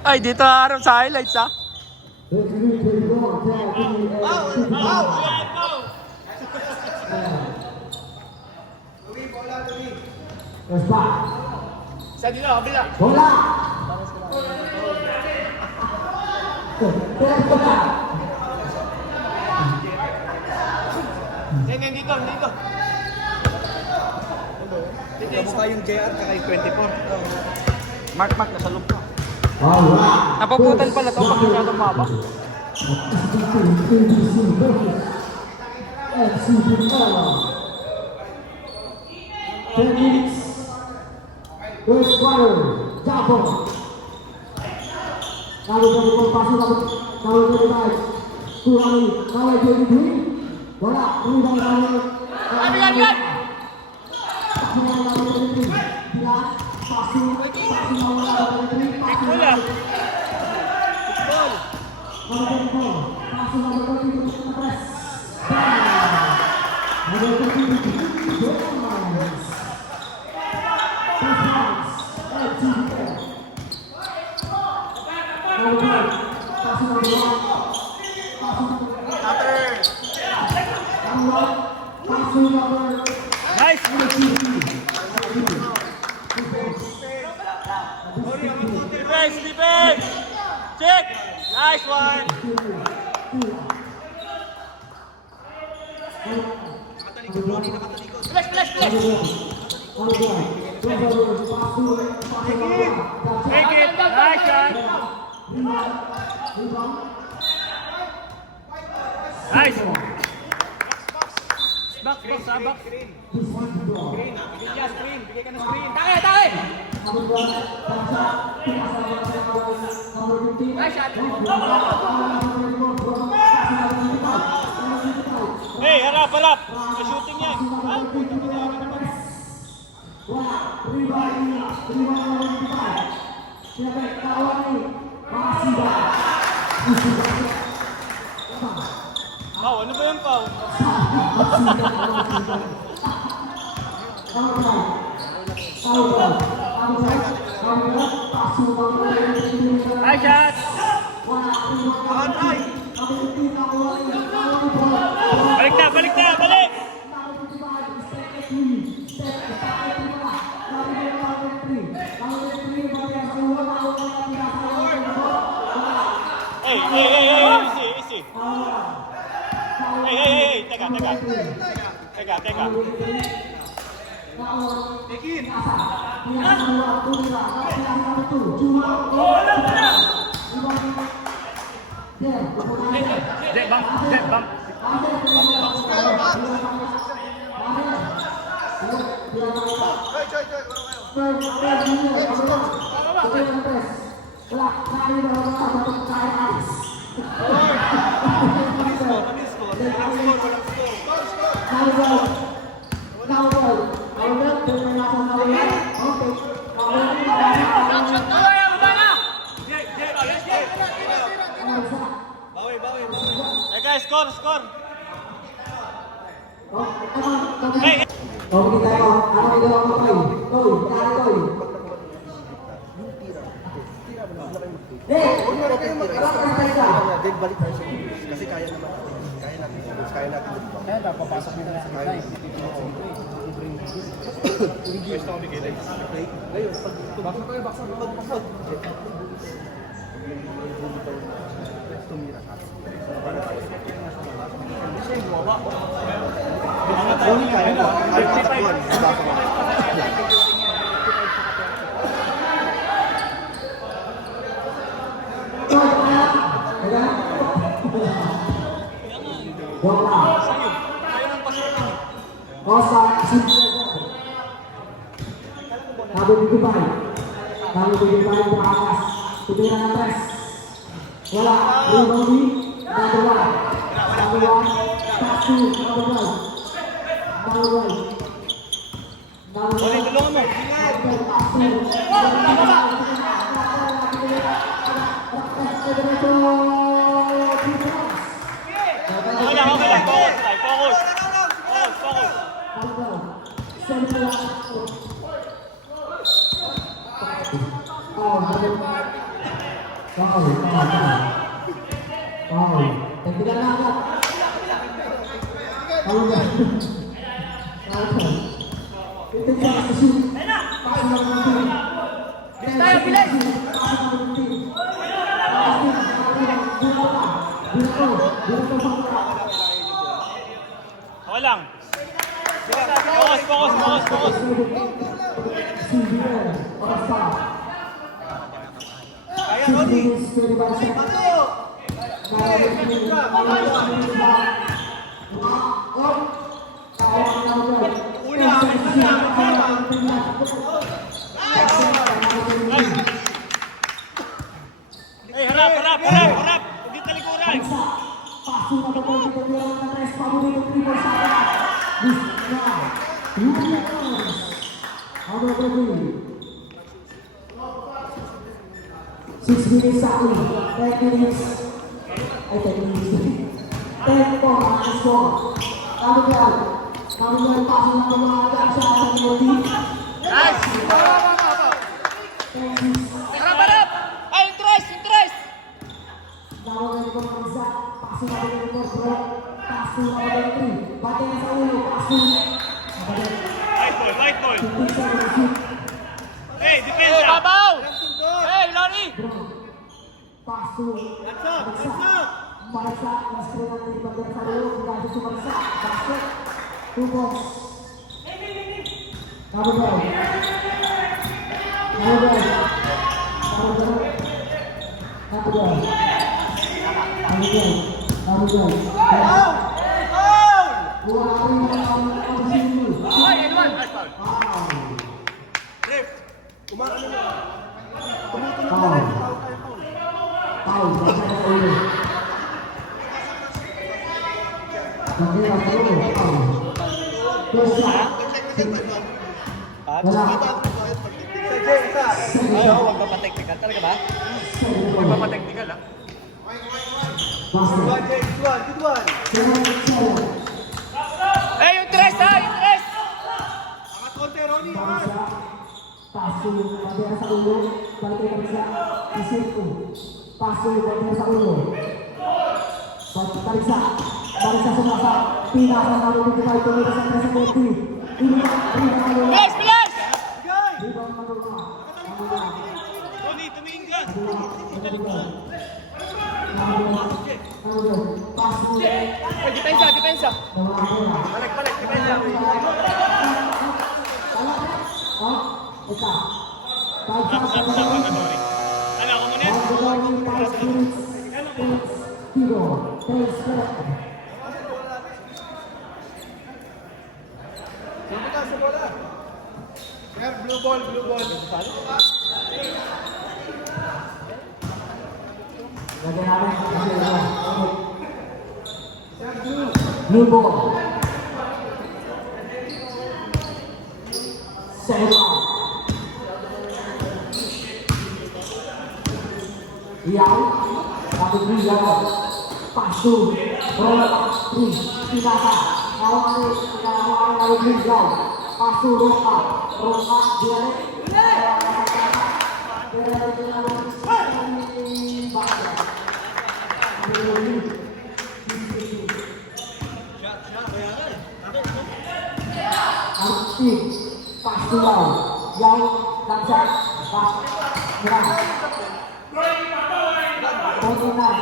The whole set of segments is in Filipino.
Ay, dito harap sa highlights ha. Sa dito, kabila. Bola! Dito. Kamukha yung JR kaka 24. Mark, nasa loob ka. Napuputan pala ito pag masyadong maba. First quarter, Jabon. Kalau dari pasir, kalau dari baik, kurang, kalau dari green, bola, rebound kalau. Ambil. Nice. Defense. Check. Nice one. Flash. Take it. Nice shot. Nice. Box. Green. Bigay ka ng screen. Tae. Nice shot. Hey, harap. May shooting yan. Pau, ano ba yung Pau? Hi, shot! Balik na! Easy. Hey, teka. Tekin. Jack bang. Score. Hey. Oh, kita tayo. Ano ito ang Toy? Balik tayo sa kasi kaya natin. Kaya papasok nila sa kaya. Kalau bigay ke atas, tuturan atas. Wala, rebound number 1. Pasu number 1. Boleh tulungan mo. Focus. Foul. Tingnan na agad. Foul ba? Foul. Ito siya sa shoot. Pass na ng team. Bilis tayo, bilis! Pass na ng team. Dito sa mga. Okay lang. Focus. CBN. Orasa. Kaya, Ronnie. Hey, harap! Hindi talikuran! Six minutes sakit, 10 minutes. Ay, 10 minutes. 10 po, ang score. Kami yan, pasok na pamahalaan sa ating body. Nice! Harap! Ay, interest! Tawag na mga isa, pasok na pamahalaan ng bro. Pasok na pamahalaan. Bate na sa ulo, pasok. Right ball! Tipisa na shoot. Hey, depensa! Babaw! Hey, Lori! Pasok. Marisa, mas kailangan ng ibang sa ulo. Kaya sa Marisa, basket. 2 balls. Nabagay. Ay, Edwan! Nice foul! Ref, kumakano mo. Tumutunog na Foul. rin. Foul. Foul, basta sa ulo. Lagi ang ulo, foul. First shot. Wala. Sa Jay, isa. Huwag pa pa-technical. Talaga ba? Huwag pa pa-technical, ha? Basket. Good one, Jay. Good one. 7-7. Hey, yung tres, ha? Yung tres! Angat konti, Ronnie. Angat. Marisa, paso, pagkaya sa ulo, balik kay Marisa, isip ko. Paso, pagkaya sa ulo. Marisa sumasa, pinasa na ulo dito tayo tuloy sa 3-40. Bilis! Guy. Ronnie, tumingin ka. Hey, depensa! Balik, depensa. Ano, ako muna? Sabi ka sa bola. Sir, blue ball. Blue ball. Second round. Yang, satu beri yang pasu, bola 3, pinasa, awal beri yang pasu roka dia Arti pasu yang langsung pas merah. Pembunuhan.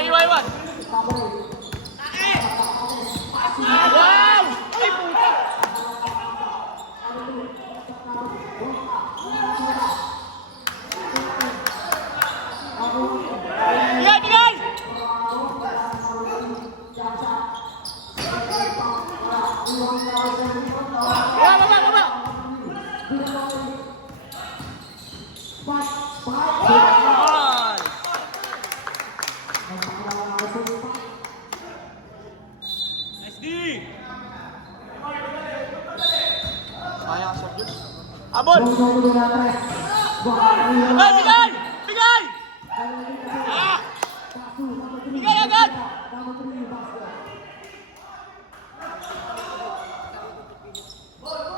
Iwan! Wow! Ay, puta! Tinggal! Baba! SD! Sayang shot yun. Abot! Bigay! Ah! Bigay agad! Number 3 basket.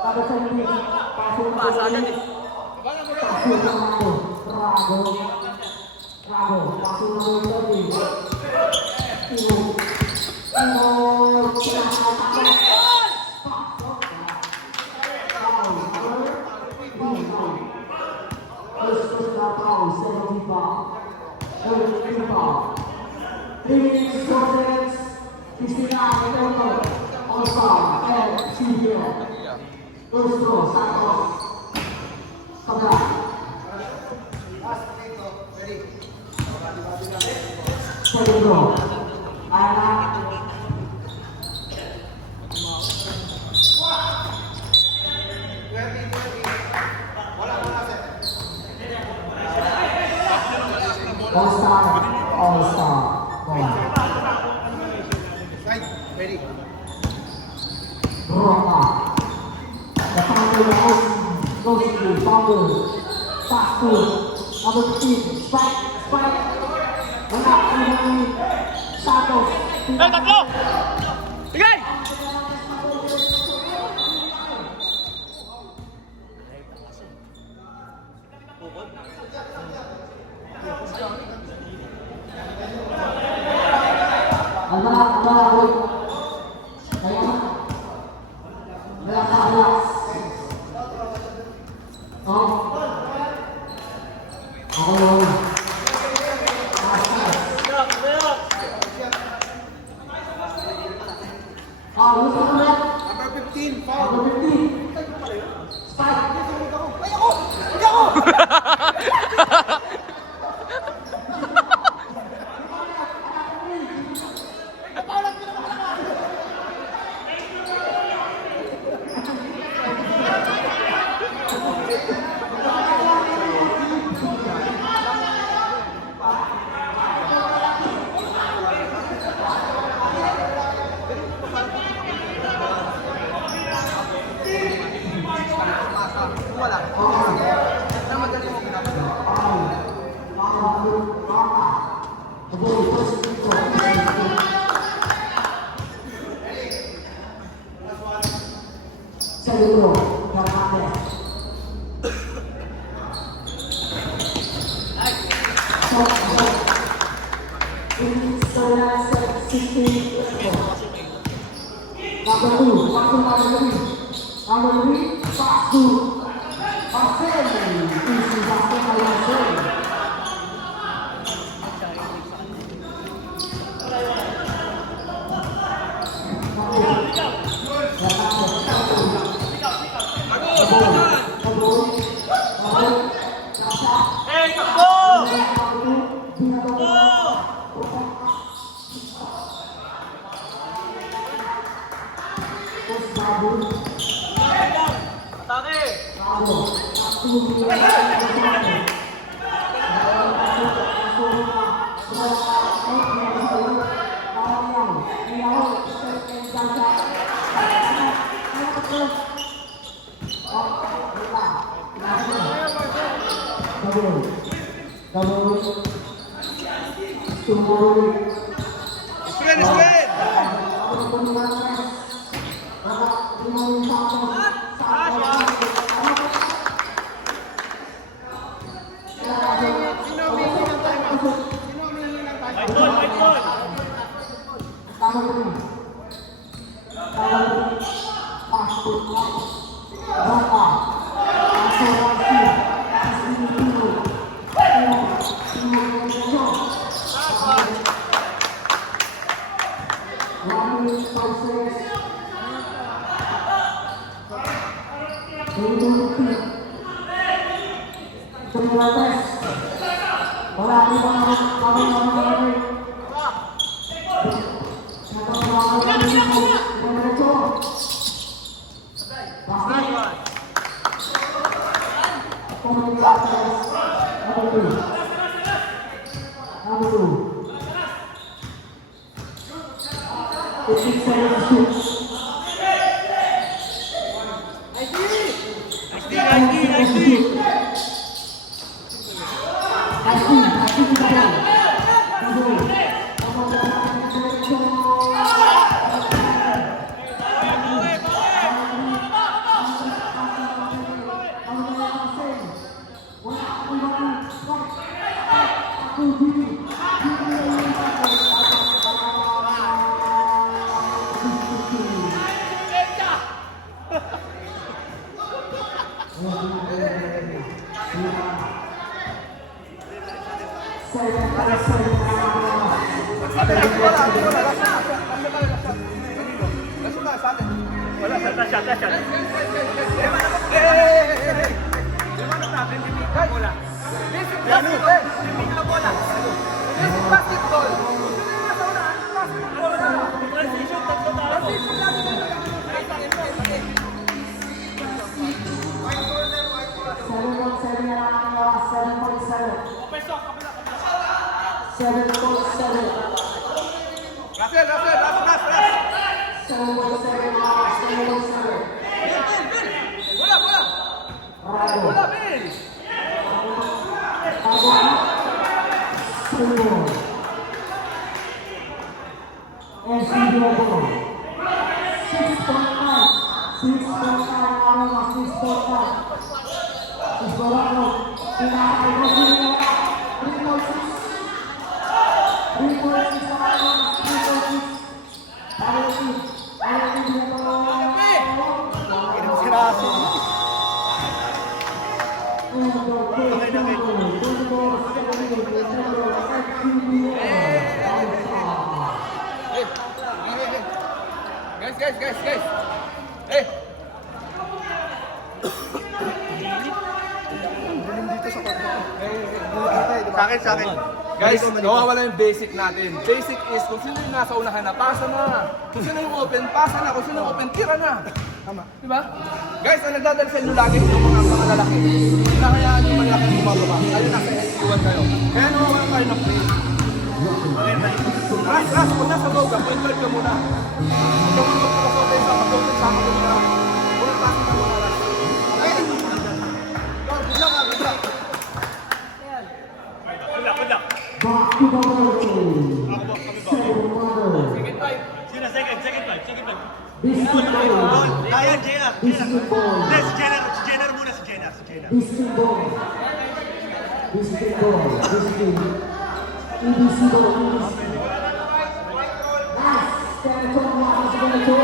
Number 17, pasok na Pasa agad eh. pasok na Rago. Rago, pasok na Rago. Tino, kinakatakot. Pasok na. Foul, First personal foul, 70 foul. Third foul. 3 minutes, 4 seconds, 59 total. All-star, and CBL. First throw, Santos. Kabla. Second throw. Ayala. All-star. Right, ready. Roka. The founder goes to founder. Fast food. Number 15. Spike. Wala. Santos. Hey, tatlo! Bigay! Allah, kaya relax. Oh, ako yun. Gusto ko na. Number 15, foul. Number 15. Spike. Ay, ako! Hindi ako! Segundo, Hernandez. Number 2, number 3, pass to Marcelo. Easy basket by Marcelo. Nice Guys. Eh. Sa akin. Guys, nawawala yung basic natin. Basic is kung sino yung nasa unahan na, pasa na. Kung sino yung open, pasa na. Kung sino yung open, tira na. Tama. Diba? Guys, ang nagdadala sa inyo lagi yung mga lalaki. Hinahayaan yung malaki bumababa. Ayun, nasa SQ1 kayo. Kaya nawawala tayo ng play. Ras, kung nasa loga, point guard ka muna. Kung magpapasok tayo sa pag-open sa mga muna. Unang pasa ka muna, Ras. Ayun! Good luck. Back to the line. Second five. Biscuit ball. Ayan, Jenner. Biscuit ball. Hindi, si Jenner muna, si Jenner. Biscuit ball. Biscuit ball. Biscuit. EBC ball. Nice. Ganito.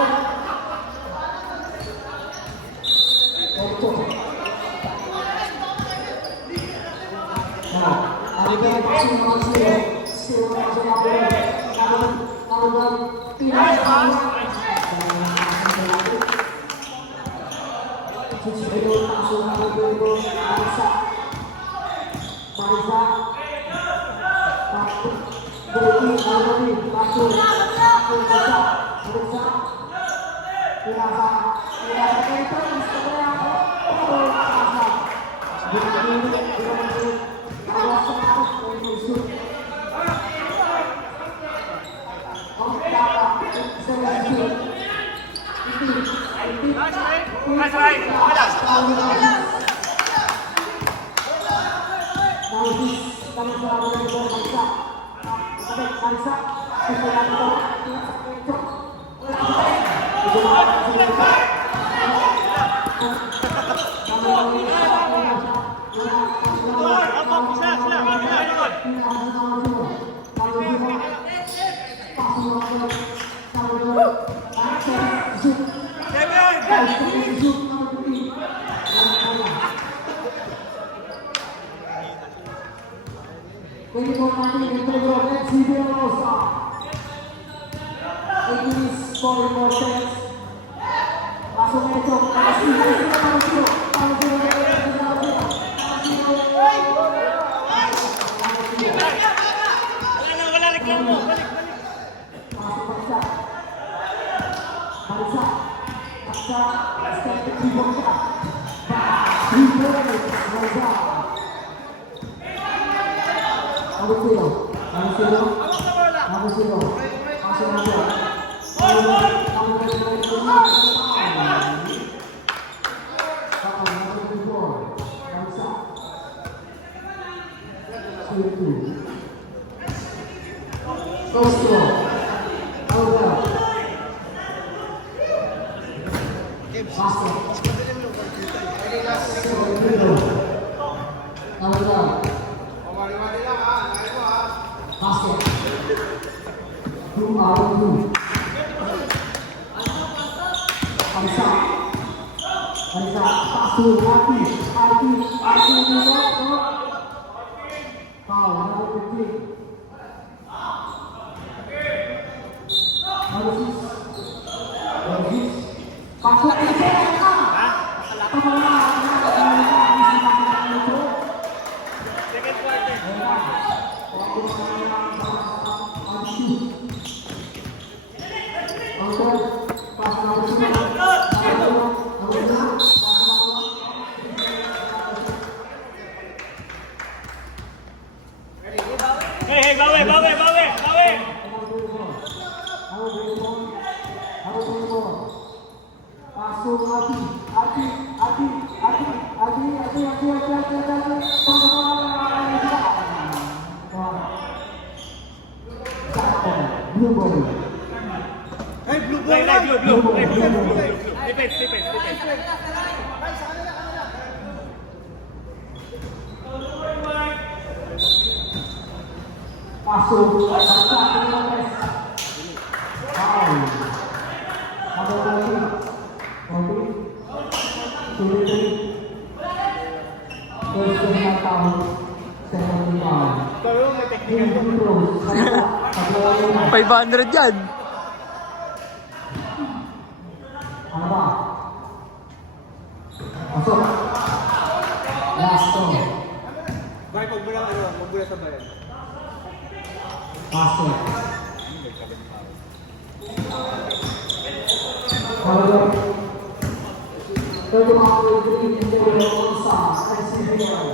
That's right. Go, 2 out of 2. Alisa. Alisa, pass to Arti. Arti dito. Foul, number 15. Alexis. Pasok ke sana. Second quarter. Hey, bawi. Pasok Ati. Blue ball. Hey, blue ball! Hey, blue. Defense. Pasok. Pero may technical to. 500 yan. Ano ba? Pasok. Last song. Bay, magbula sa bayan. Pasok. Kalau kalau mau beri menjadi orang ICBL,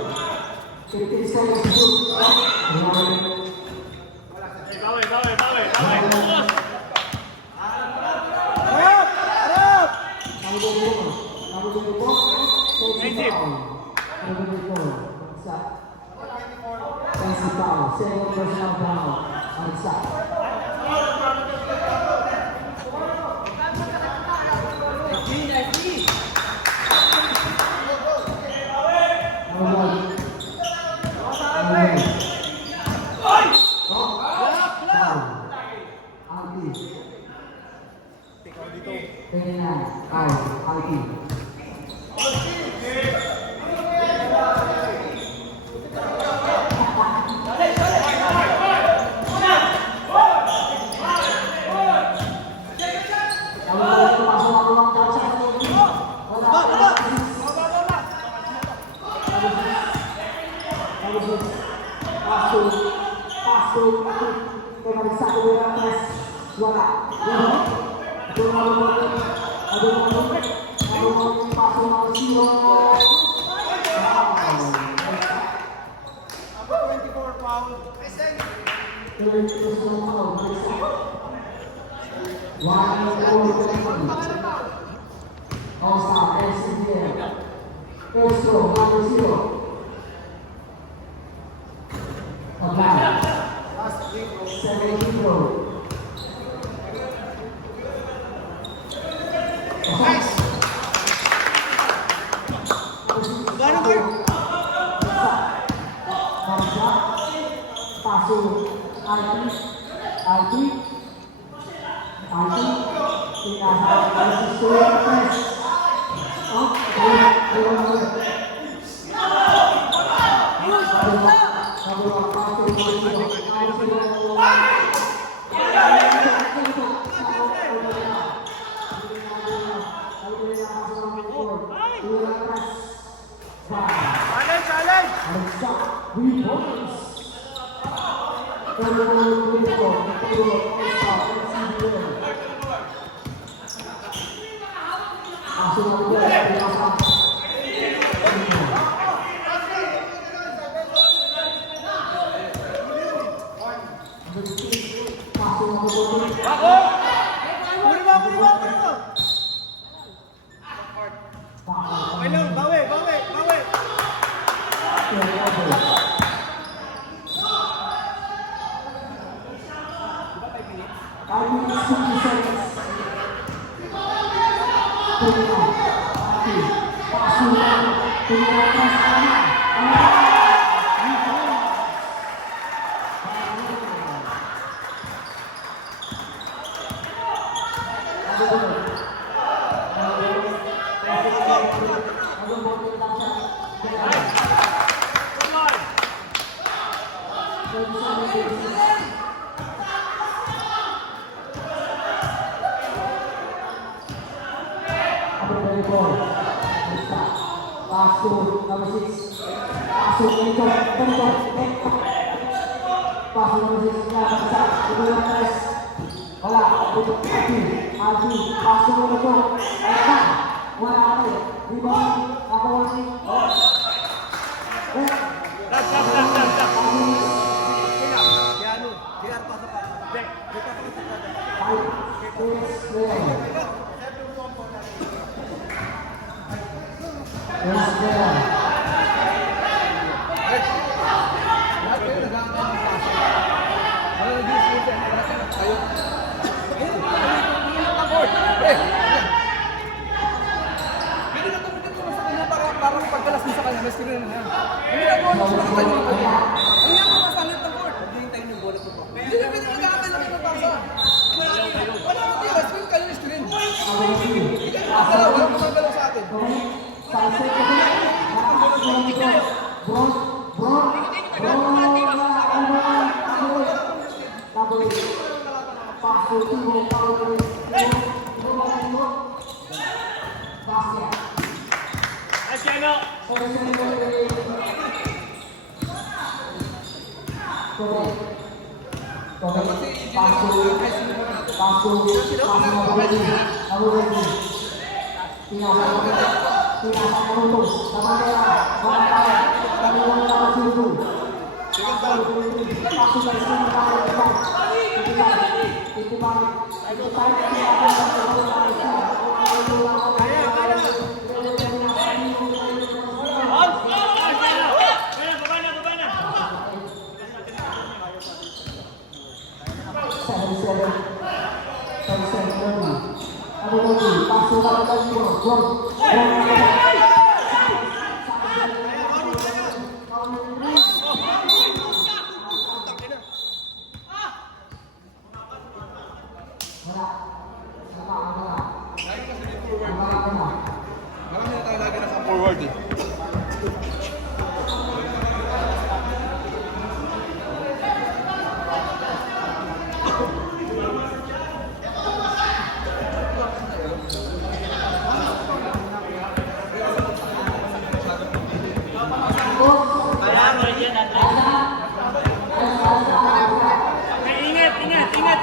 kita saya sebut All-Star ICBL. First row, number 0. Apply. 17 row. Nice. Pasok. Alti. Pass to number 6. Pass to Ito. Pass to number 6. Ito yung press. Wala. Ito Aldi. Pass to number 2. Ayan. Wala ate. Rebound. Ako wala. Yes, there. Lahat kayo nag-aangkat ng pasa. Ano nag-i-score kayo? Kayo. Ayun, ayun ang board. Pwede na tumigil mo sa kanya para pagkalas mo sa kanya. May screen na yan. Hindi na board. Mas nakita niyo yung board. Ano yan ang masalit ng board? Hindi yung tayo ng board ito po. Hindi na pwede mag-aangkat lang ng pasa. Wala na tayo. Screen kayo yung screen. Hindi kayo magagalaw. Walang magagalaw sa atin. Marami na tayo lagi nasa forward eh. Ingat. Kasi may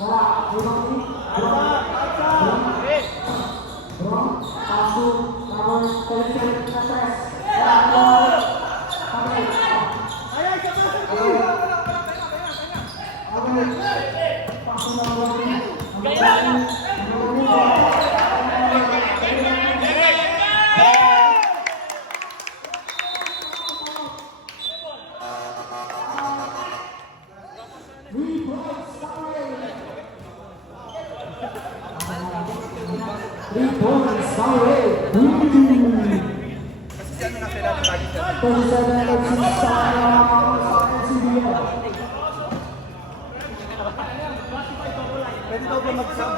Wala. Kasi si ano na kailangan lagi siya. Pwede daw ba mag-sub?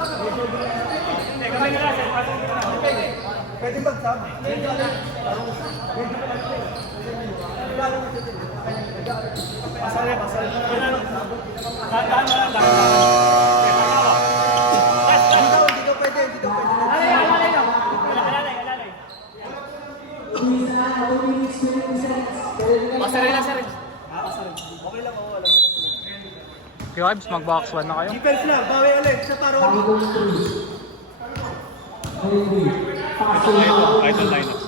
Pwede mag-sub? Pasal. Hindi daw pwede. Okay lang ako, alam ko. Yung Ibs, mag-box 1 na kayo. Defense lang, bawi ulit sa parol. Idol lineup.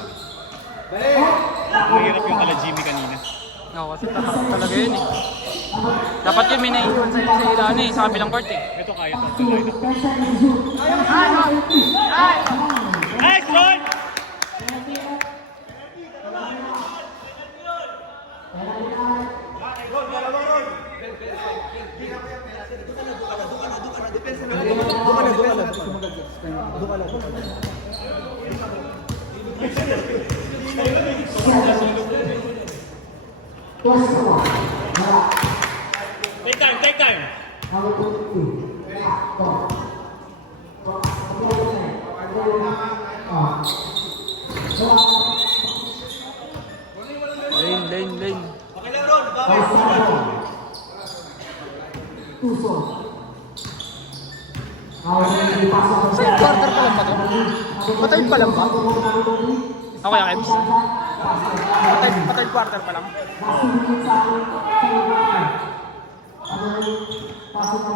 Mahirap yung kala Jimmy kanina. Oo, kasi talaga yun eh. Dapat yun may naiwan sa ilan eh, sa kabilang court eh. Ito kaya to, ito lineup. Nice, Lord! Take time. Lane. Sa'yo, quarter pa lang ba ito? Patay pa lang ba? Okay, Ibs. Patay quarter pa lang.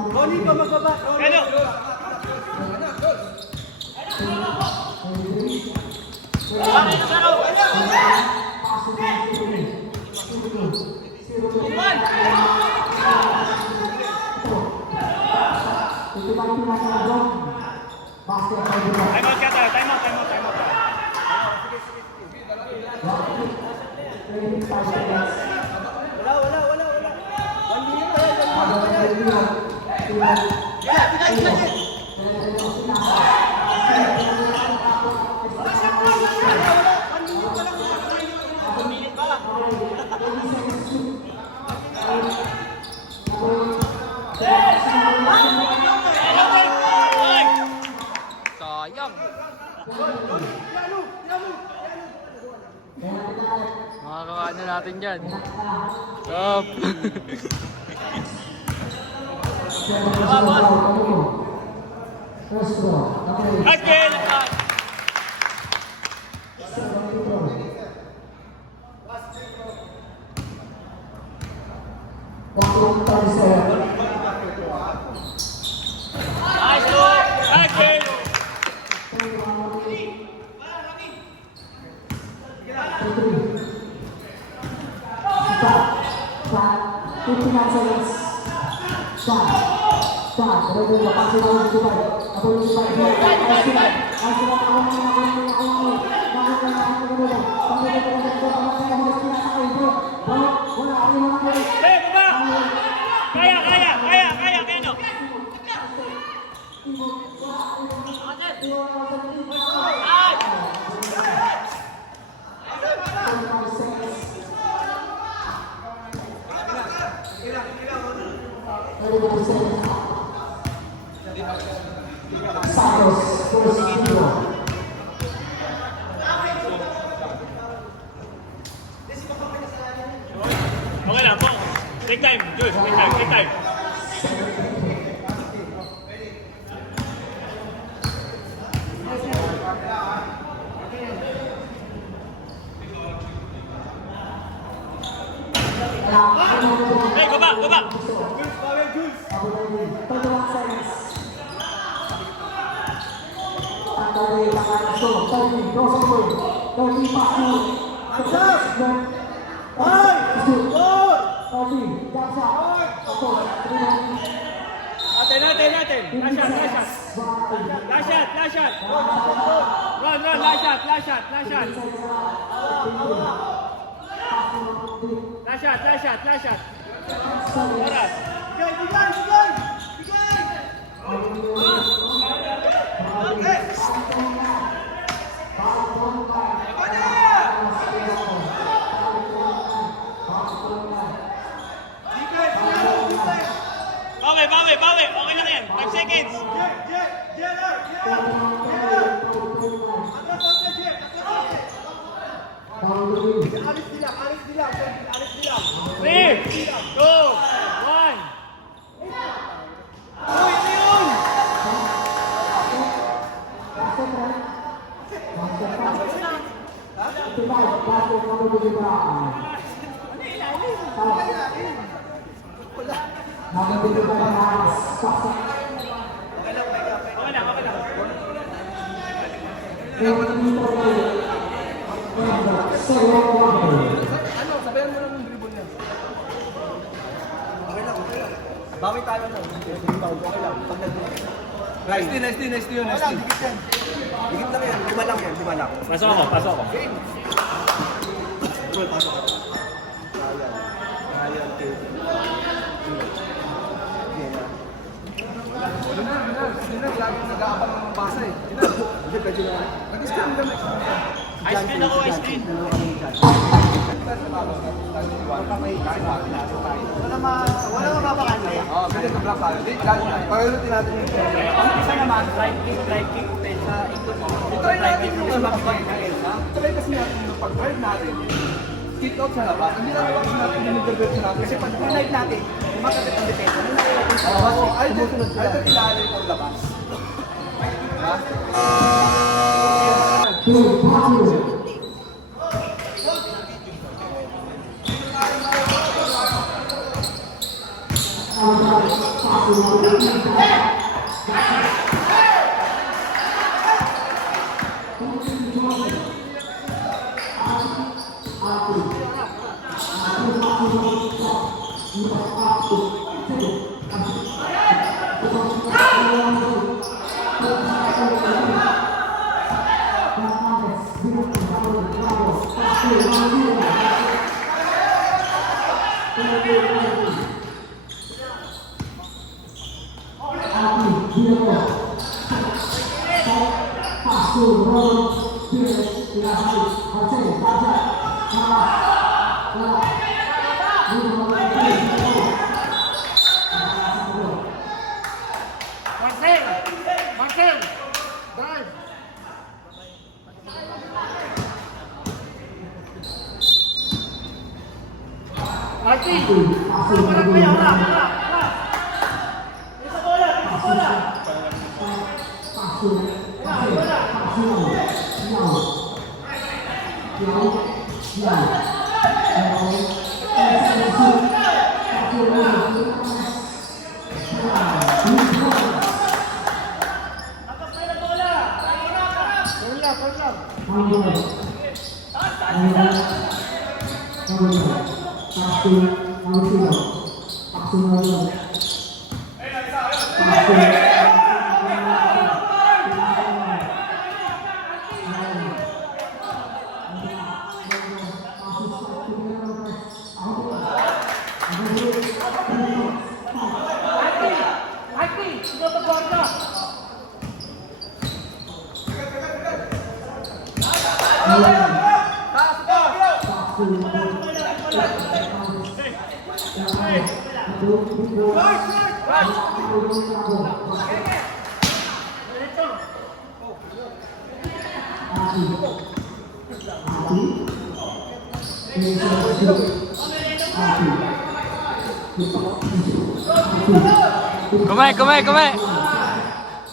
Ronnie pa magbaba. Ano? Time out ka tayo, time out. Wala. 1 minute pa yan. Sayang. Makakawa na natin dyan. Stop. Nice, Bill! Nice, Lord! Nice, Bill! Hey, baba! Kaya, no? Okay lang po. Take time, Jules. Take time. Hey, go back. crossover. 30 pass to Answer! Five! 4! 30, jump shot. Tapos, 3 Natin. Last shot. Last shot. Run, last shot. Last shot. Oras. Bawi. Okay lang yan. 5 seconds. Three, 2, 1. Ano, sabayan mo lang yung dribble niya. Bawi tayo na. Rebound, okay lang. Pag Nice D yun. Wala, dikit yan. Dikit lang yan. 5 lang yan. 5 lang. Pasok ako. Bro, pasok ka. Ayan, okay. Hindi na, laging nag-aabang ng basa eh. Hindi, pwede na. Nag-scrum kami. Ice cream ako, ice cream. Wala mapapakan na yan. Oo, ganyan ka block tayo. Di, pag-ulitin natin yung Isa naman, right kick, sa ikot mo. try natin yung try kasi natin yung pag-drive natin. Kick out sa labas. Hindi na labas natin yung nag-diversion natin. Kasi pag Drive natin, makagad ang depensa. ay ito ilalim ang labas. Ha? Marcel! Drive!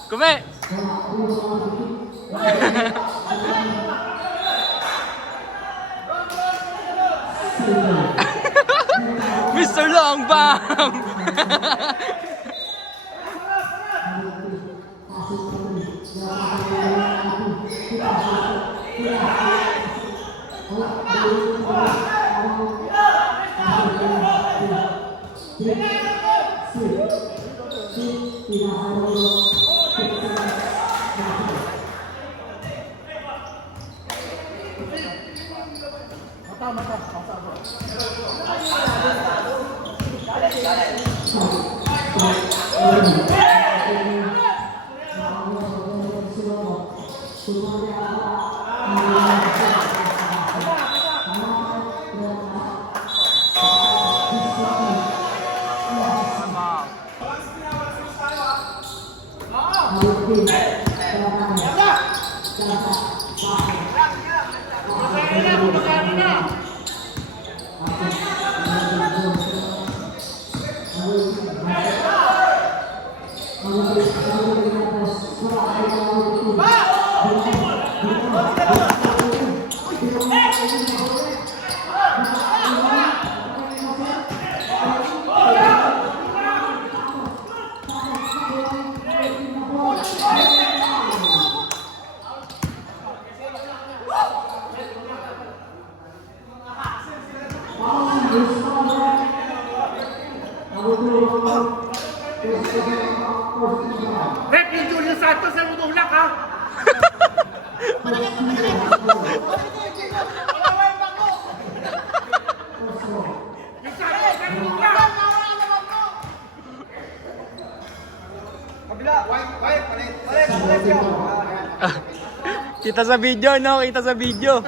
Kume! Mr. Long Bang! Rep, yung Julio Santos na lumulak ha! Kita sa video, no? Kita sa video.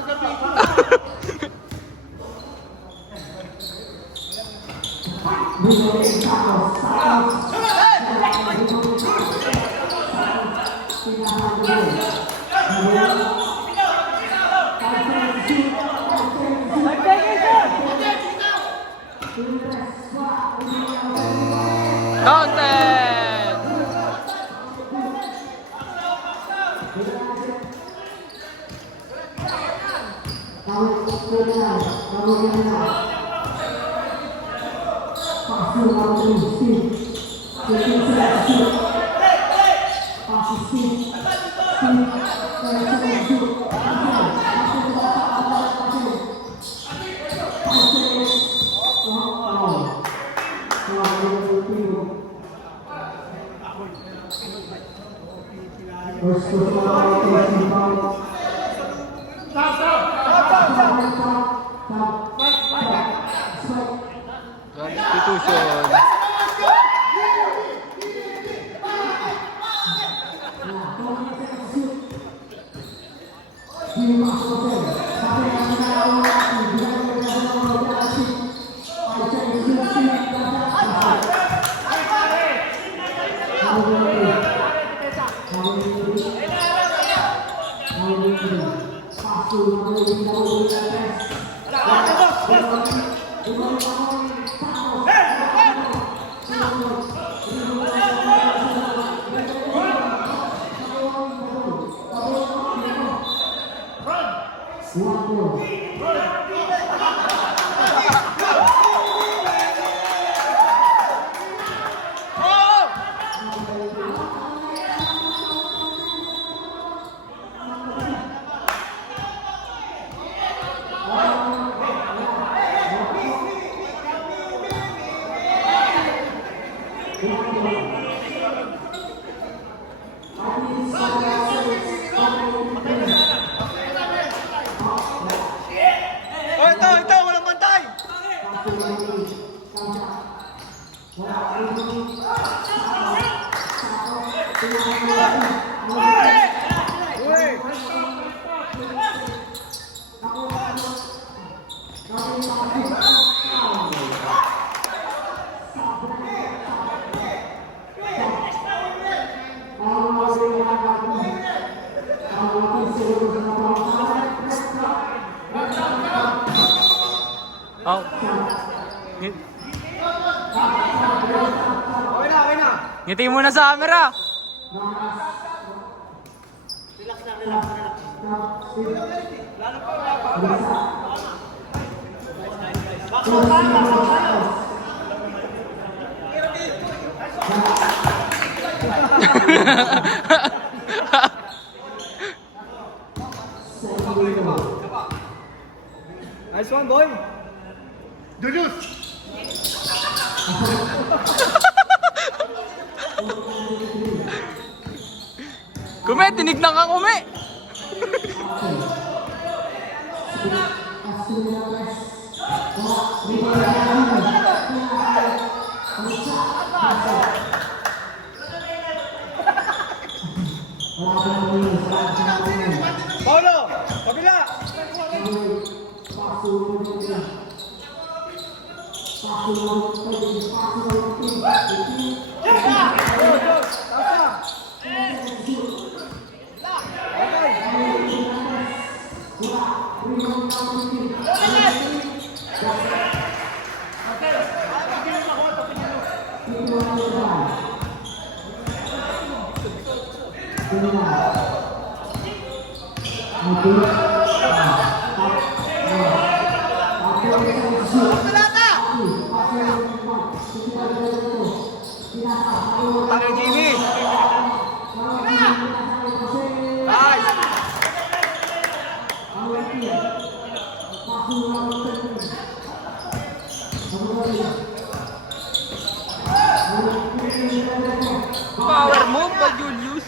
Content! Substitution. Ito, walang bantay! Oh. Ngiti mo na sa camera. Nice one, boy. Julius! Ume, tinignan ka Ume! Paulo! Kabila! Tayo, Jimmy! Nice! Power move by Julius.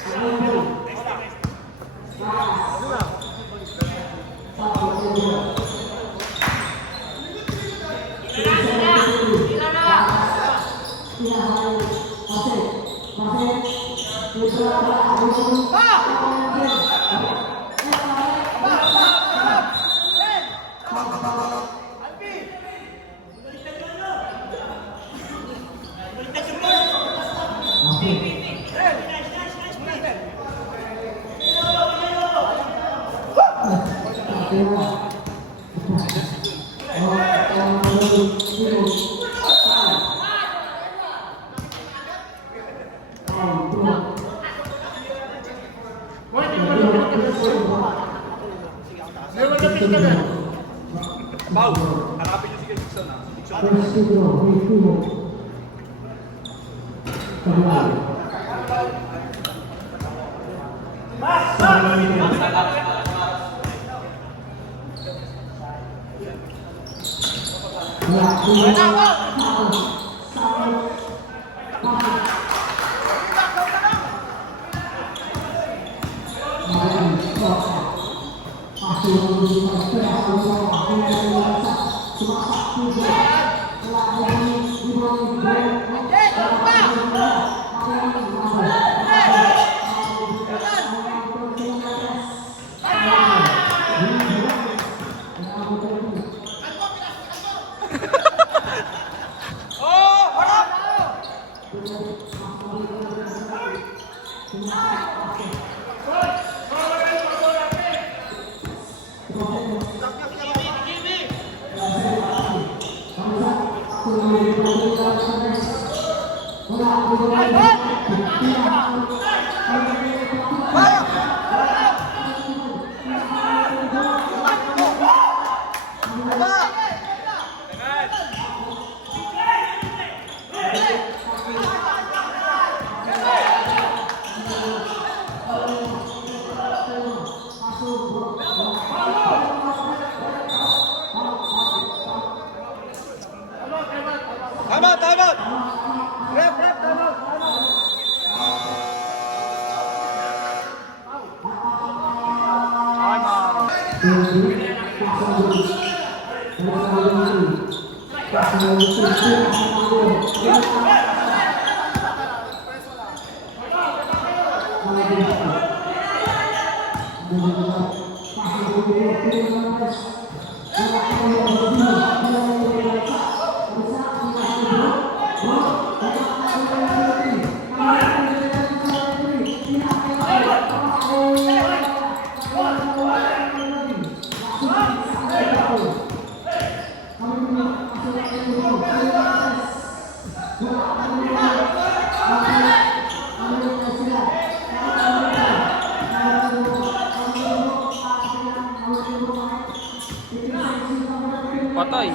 Pau, hanapin niyo si Gibson ha. Tama, tama! Rep, rep, tama! Patay.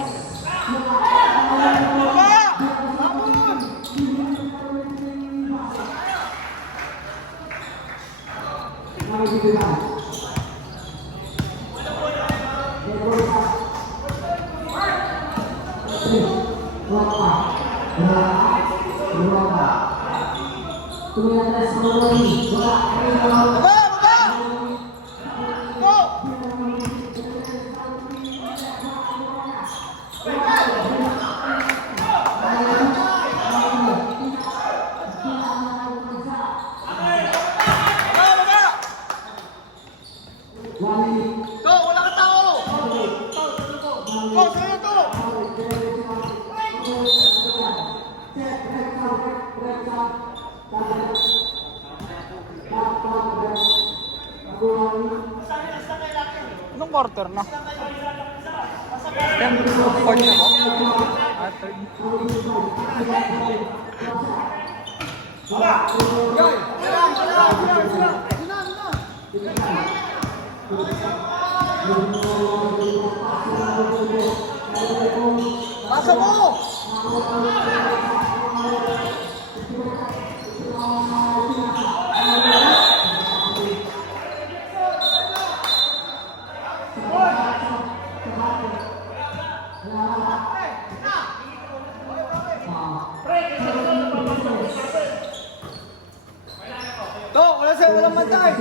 Tumiyan na sa mga quarter na. Fourth na po? Ah, third. Pasok mo! To, wala sa'yo, walang matay.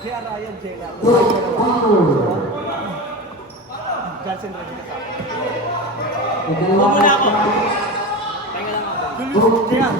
JR Ryan, JR. Johnson ready ka sa Julius, JR.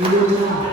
Julius, JR.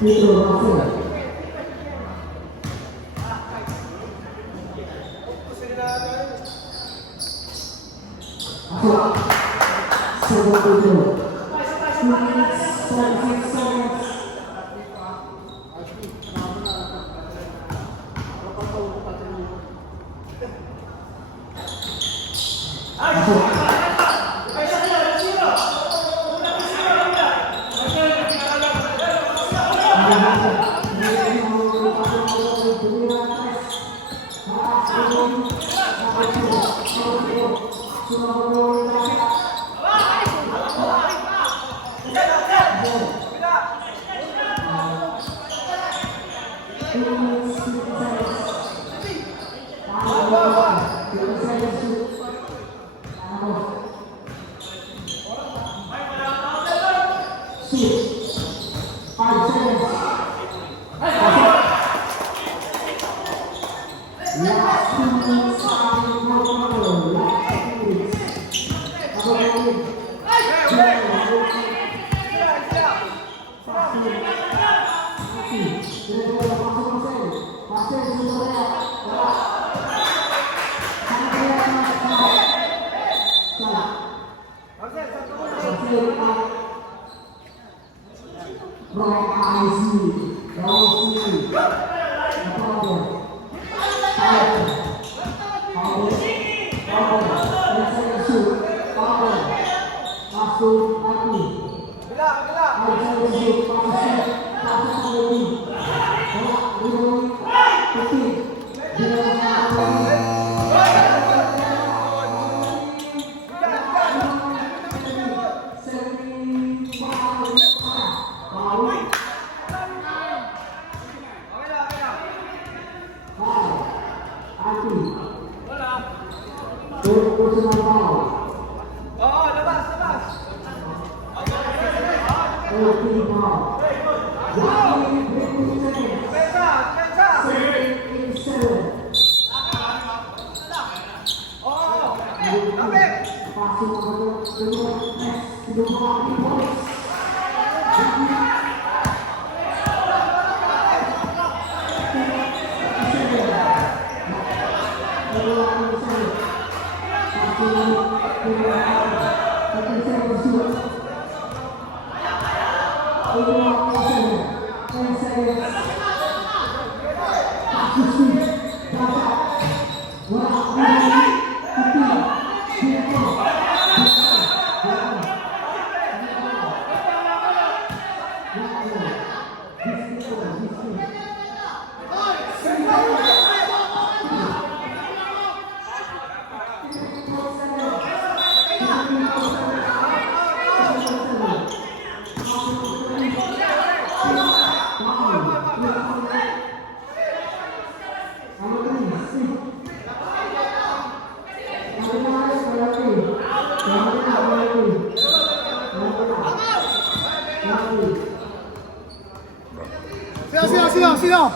Pedro Russell. Second Pedro. 76 seconds. Sino?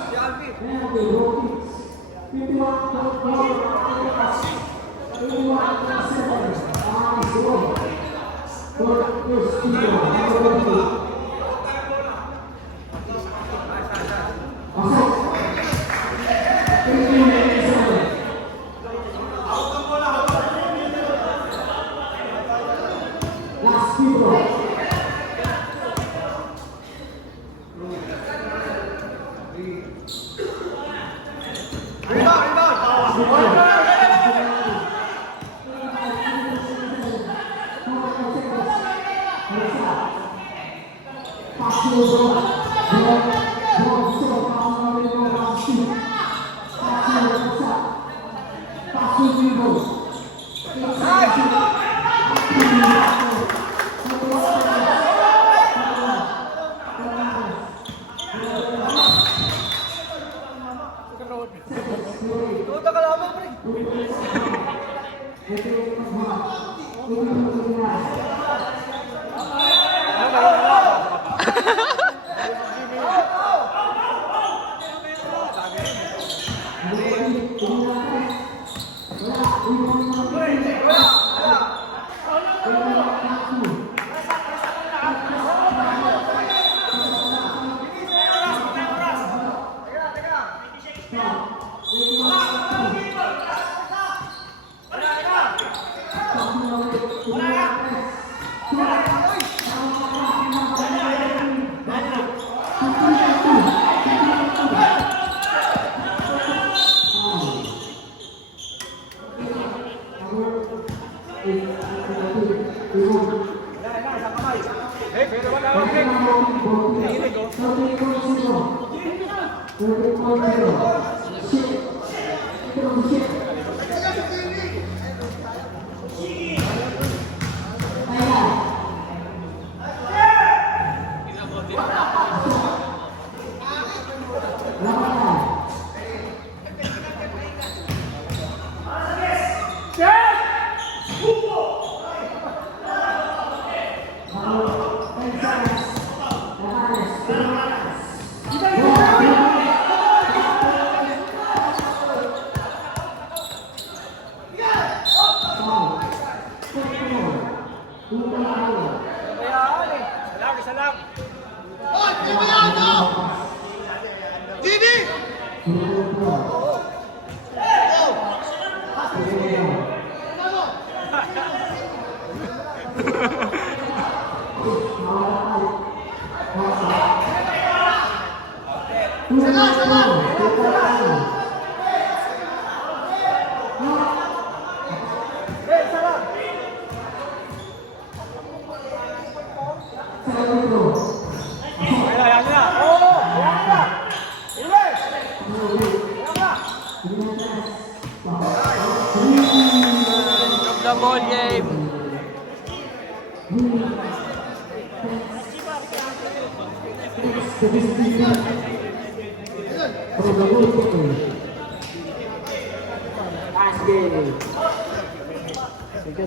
The ball game.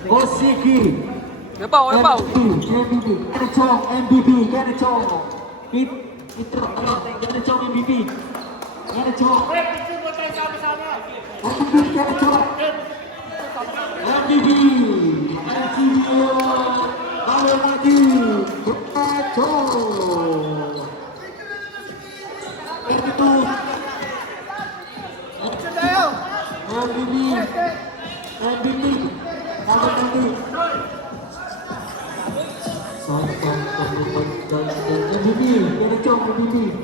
Osiki. Yapaw, yapaw. MVP, Ganachong MVP, Ganachong. Ganachong MVP. Ganachong. MVP. Lalu lagi. Ganachong. Itu. MVP. MVP. Lalu lagi. MVP, Ganachong MVP.